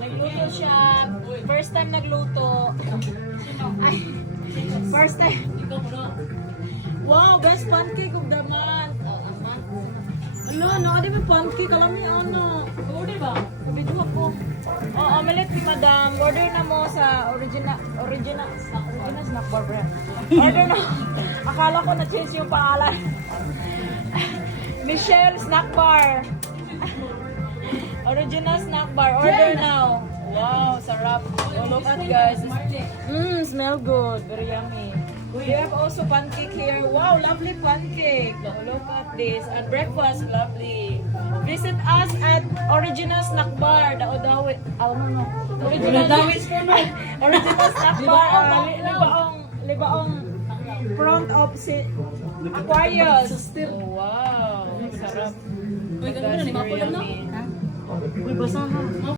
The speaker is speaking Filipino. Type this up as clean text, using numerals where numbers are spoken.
Nagluto siya. First time nagluto. Ay, first time. Wow, best pancake of the month. Ano, di ba pancake? Alam mo ano? Order ba? Video ako. Oo, malit ni madam. Order na mo sa original snack bar. Order na. Akala ko na-change yung pangalan. Michelle Snack Bar. Original snack bar. Order now. Wow, sarap. Oh, look at guys. Smell good. Very yummy. We have also pancake here. Wow, lovely pancake. Oh, look at this. And breakfast, lovely. Visit us at Original Snack Bar. Daw-dawit. No. Original Snack Bar. Libaong front of Aquarius. Oh, wow. Sarap. Uy, ganun na, Very mapulang no? yummy. Uy, basahan.